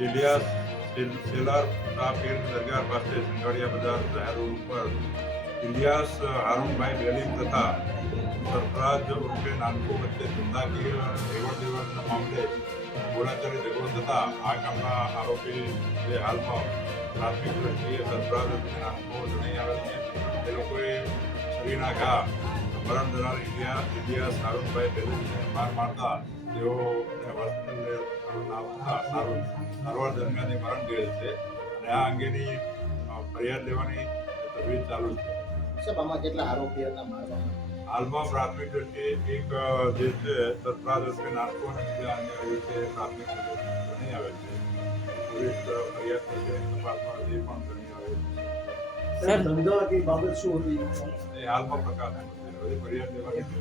ઇલિયાસ સેલાર પીર દરગાહ પાસે સંગાડિયા બજાર જાહેર રોડ ઉપર ઇલિયાસ હારૂનભાઈ બેલીમ તથા સરફરાજ ઉર્ફે નાનકો વચ્ચે ધંધાકીય લેવડ દેવડના મામલે બોલાચાલી ઝઘડો થતા આ કામના આરોપી જે હાલમાં પ્રાથમિક દ્રષ્ટિએ સરફરાજ ઉર્ફે નાનકો જણાઈ આવેલ છે એ લોકોએ શરીરના ઘા મરણ જનાર ઇલિયાસ હારૂનભાઈ બેલીમને માર મારતા તેઓ હોસ્પિટલ સારવાર દરમિયાન મરણ ગયેલ છે અને આ અંગેની ફરિયાદ લેવાની તજવીજ ચાલુ છે. સાહેબ, આમાં કેટલા આરોપી હતા મારવામાં? હાલમાં પ્રાથમિક દ્રષ્ટિએ એક જે છે સરફરાજ ઉર્ફે નાનકો અને બીજા અન્ય રીતે પ્રાથમિક જણાઈ આવે છે. પોલીસ ફરિયાદ થશે તપાસમાં જે પણ જણાઈ આવે છે સર, ધંધાકીય બાબત શું હતી એ હાલમાં પ્રકાશ બધી ફરિયાદ લેવાની છે.